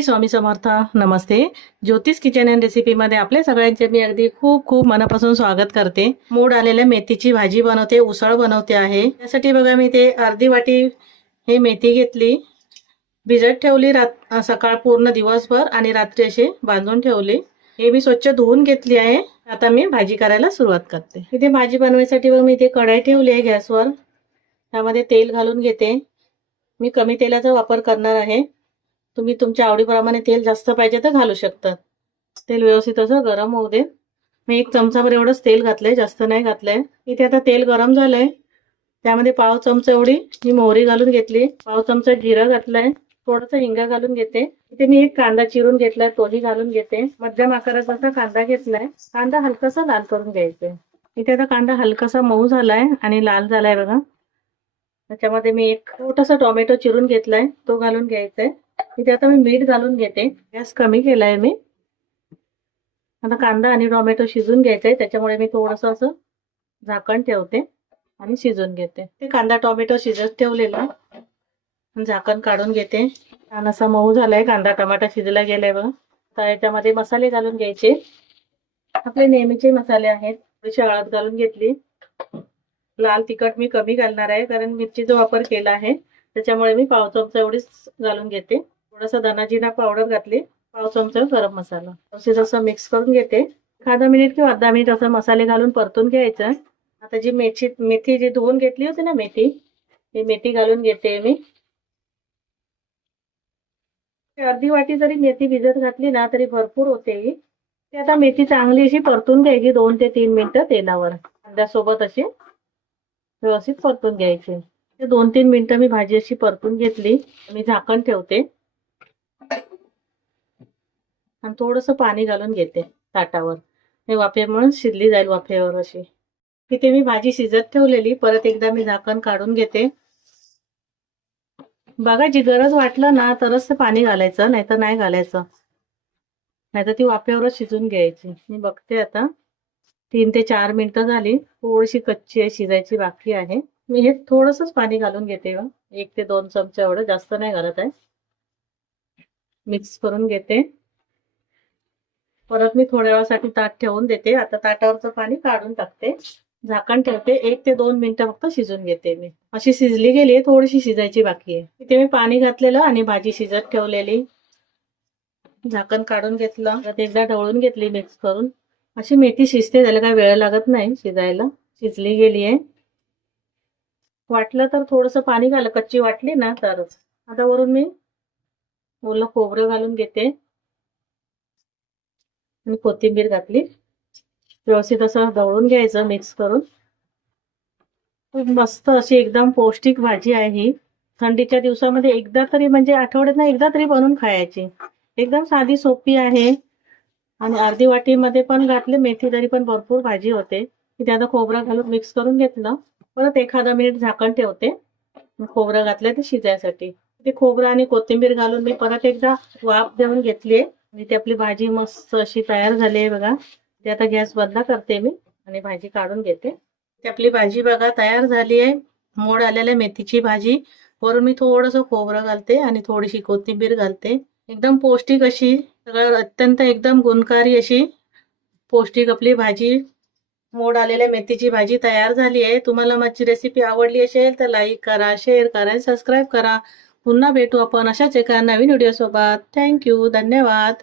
श्री स्वामी समर्थ. नमस्ते. ज्योतिष kitchen and रेसिपीमध्ये आपल्या सगळ्यांचे मी अगदी खूप खूप मनापासून स्वागत करते. मूड आलेल्या मेथीची भाजी बनवते उसळ बनवते आहे. त्यासाठी बघा मी ते अर्धी वाटी हे मेथी घेतली. भिजत ठेवली रात सकाळ पूर्ण दिवसभर आणि रात्री असे बांधून ठेवली. हे मी स्वच्छ धुवून घेतली आहे. आता मी भाजी करायला सुरुवात करते. इथे भाजी बनवायसाठी बघ मी इथे कढाई ठेवली आहे गॅसवर. त्यामध्ये तेल घालून घेते. मी कमी तेलाचा वापर करणार आहे. तुम्ही तुमच्या आवडीप्रमाणे तेल जास्त पाहिजे तर घालू शकतात. तेल व्यवस्थित असं गरम होऊ दे. मी एक चमचाभर एवढंच तेल घातलंय जास्त नाही घातलंय. इथे आता तेल गरम झालंय. त्यामध्ये पाव चमचा एवढी मी मोहरी घालून घेतली. पाव चमचा जिरं घातलाय. थोडंसं हिंगा घालून घेते. इथे मी एक कांदा चिरून घेतलाय तोही घालून घेते. मध्यम आकाराचा असा कांदा घेतलाय. कांदा हलकासा लाल करून घ्यायचे इथे आता कांदा हलकासा मऊ झालाय आणि लाल झालाय बघा. त्याच्यामध्ये मी एक छोटासा टोमॅटो चिरून घेतलाय. तो घालून घ्यायचा आहे. इथे आता मी मीठ घालून घेते. गॅस कमी केलाय मी. आता कांदा आणि टोमॅटो शिजून घ्यायचा आहे त्याच्यामुळे मी थोडंसं असं झाकण ठेवते आणि शिजून घेते. ते कांदा टोमॅटो शिजत ठेवलेला. झाकण काढून घेते. छान असा मऊ झालाय कांदा. टमाटा शिजला गेलाय बघा. तर याच्यामध्ये मसाले घालून घ्यायचे. आपले नेहमीचे मसाले आहेत. थोडीशी हळद घालून घेतली. लाल तिखट मी कमी घालणार आहे. कारण मिरचीचा वापर केला आहे. त्याच्यामुळे मी पाव चमचा एवढीच घालून घेते. थोडासा धनाजिना पावडर घातली. पाव चमचा गरम मसाला. व्यवस्थित असं मिक्स करून घेते. एखादा मिनिट किंवा अर्धा मिनिट असं मसाले घालून परतून घ्यायचं. आता जी मेथी मेथी जी धुवून घेतली होती ना मेथी ही मेथी घालून घेते मी. अर्धी वाटी जरी मेथी भिजत घातली ना तरी भरपूर होते ही. ती आता मेथी चांगली अशी परतून घ्यायची दोन ते तीन मिनिटं तेलावर. कांद्यासोबत अशी व्यवस्थित परतून घ्यायची. ते दोन तीन मिनिटं मी भाजी अशी परतून घेतली. मी झाकण ठेवते. आणि थोडंसं पाणी घालून घेते ताटावर. हे वाफेमुळे शिजली जाईल वाफेवर अशी. तिथे मी भाजी शिजत ठेवलेली. परत एकदा मी झाकण काढून घेते. बघा जी गरज वाटलं ना तरच ते पाणी घालायचं नाहीतर नाही घालायचं. नाहीतर ती वाफेवरच शिजून घ्यायची. मी बघते आता. तीन ते चार मिनिटं झाली. थोडीशी कच्ची आहे शिजायची बाकी आहे. मी हे थोडंसंच पाणी घालून घेते एक ते दोन चमचा एवढं जास्त नाही घालत आहे. मिक्स करून घेते. परत मी थोड्या वेळासाठी ताट ठेवून देते. आता ताटावरचं पाणी काढून टाकते. झाकण ठेवते. एक ते दोन मिनिटं फक्त शिजून घेते मी. अशी शिजली गेली आहे थोडीशी शिजायची बाकी आहे. इथे मी पाणी घातलेलं आणि भाजी शिजत ठेवलेली. झाकण काढून घेतलं. परत एकदा ढवळून घेतली मिक्स करून. अशी मेथी शिजते त्याला काय वेळ लागत नाही शिजायला. शिजली गेली आहे. वाटलं तर थोडंसं पाणी घाल. कच्ची वाटली ना तरच आता वरून मी ओलं खोबरं घालून घेते. आणि कोथिंबीर घातली. व्यवस्थित असं दवळून घ्यायचं मिक्स करून. मस्त अशी एकदम पौष्टिक भाजी आहे ही. थंडीच्या दिवसामध्ये एकदा तरी म्हणजे आठवड्यात एकदा तरी बनवून खायची. एकदम साधी सोपी आहे. आणि अर्धी वाटीमध्ये पण घातले मेथी तरी पण भरपूर भाजी होते. तिथे आता खोबरं घालून मिक्स करून घेतलं. परत एखादा मिनिट झाकण ठेवते. खोबरं घातलंय ते शिजायसाठी. ते खोबरं आणि कोथिंबीर घालून मी परत एकदा वाफ देऊन घेतली आणि ती आपली भाजी मस्त अशी तयार झाली आहे बघा. ते आता गॅस बंद करते मी आणि भाजी काढून घेते. ती आपली भाजी बघा तयार झाली आहे. मोड आलेल्या मेथीची भाजी. वरून मी थोडंसं खोबरं घालते आणि थोडीशी कोथिंबीर घालते. एकदम पौष्टिक अशी सगळं अत्यंत एकदम गुणकारी अशी पौष्टिक आपली भाजी मोड आलेल्या मेथीची भाजी तयार झाली आहे. तुम्हाला माझी रेसिपी आवडली असेल तर लाईक करा शेअर करा सबस्क्राईब करा. पुन्हा भेटू आपण अशाच एका नवीन व्हिडिओसोबत थँक्यू धन्यवाद.